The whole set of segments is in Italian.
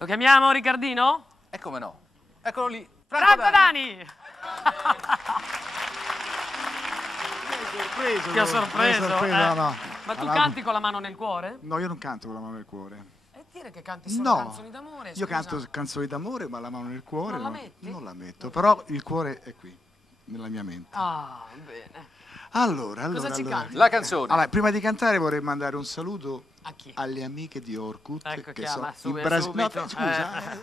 Lo chiamiamo Riccardino? E come no? Eccolo lì. Franco Dani! Sorpreso, Ti ho sorpreso. no. Ma tu canti con la mano nel cuore? No, io non canto con la mano nel cuore. E dire che canti solo No, canzoni d'amore? io canto canzoni d'amore, ma la mano nel cuore Non la metti? non la metto. Però il cuore è qui, nella mia mente. Ah, bene. Allora. Cosa ci canti? La canzone. Allora, prima di cantare vorrei mandare un saluto A chi? alle amiche di Orkut Ecco, che chiama, sono in subito. Brasile. No, scusa,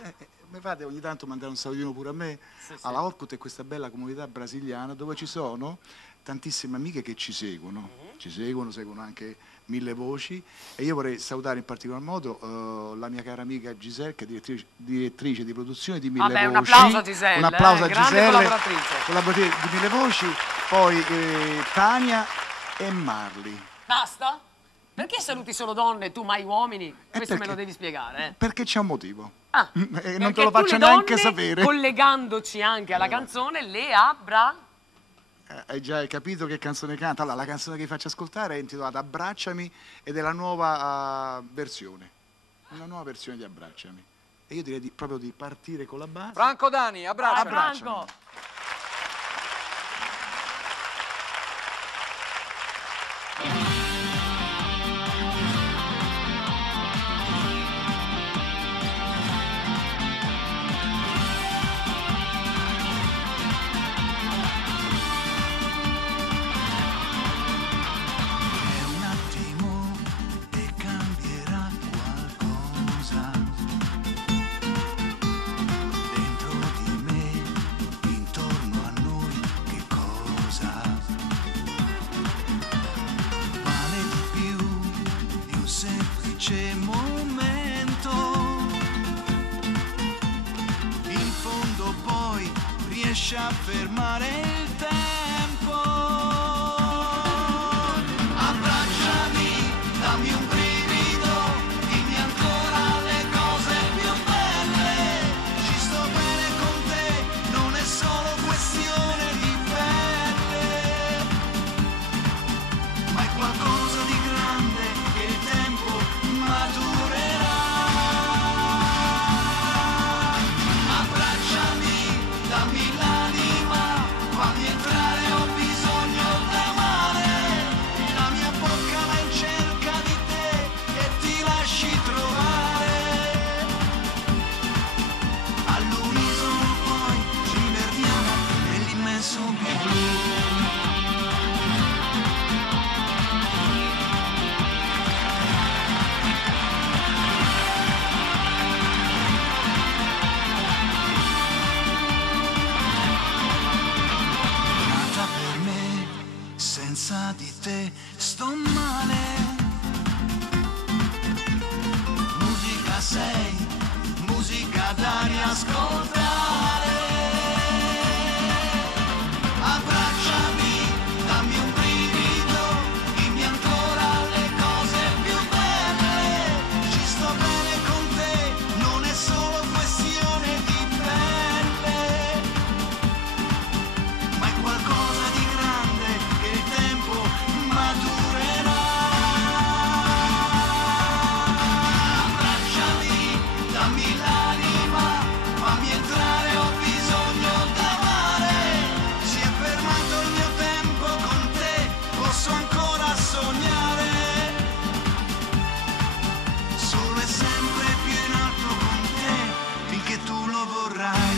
mi fate ogni tanto mandare un salutino pure a me? Sì, sì. Alla Orkut è questa bella comunità brasiliana dove ci sono tantissime amiche che ci seguono. Ci seguono anche 1000 voci e io vorrei salutare in particolar modo la mia cara amica Giselle, che è direttrice di produzione di 1000 Vabbè, voci. un applauso a Giselle, Un applauso a grande Giselle, collaboratrice di 1000 voci, poi Tania e Marli. Basta? Perché saluti solo donne e tu mai uomini? Questo me perché? lo devi spiegare. Perché c'è un motivo. Ah, E non perché te lo tu faccio le neanche donne, sapere. collegandoci anche alla canzone, le abbra... Hai già capito che canzone canta? Allora, la canzone che vi faccio ascoltare è intitolata Abbracciami ed è la nuova versione. Una nuova versione di Abbracciami. E io direi proprio di partire con la base. Franco Dani, abbraccio. Franco! Momento in fondo poi riesce a fermare il tempo. Abbracciami, dammi un brivido, dimmi ancora le cose più belle. Ci sto bene con te, non è solo questione di pelle, ma è qualcosa di grande che il tempo maturerà. Abbracciami, dammi l'anima, fammi entrare, ho bisogno d'amare. La mia bocca va in cerca di te e ti lasci trovare. All'unisono poi ci perdiamo nell'immenso blu. Senza di te sto male. Musica sei, musica da riascoltare. Abbracciami, dammi un brivido, dimmi ancora le cose più belle. Ci sto bene con te, non è solo questione di pelle, ma è qualcosa di grande che il tempo maturerà. Abbracciami, dammi l'anima, fammi entrare, ho bisogno d'amare. Si è fermato il mio tempo con te, posso ancora sognare. Solo e sempre più in alto con te, finché tu lo vorrai.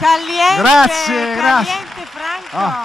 Caliente, Grazie, grazie. Caliente Franco. Ah.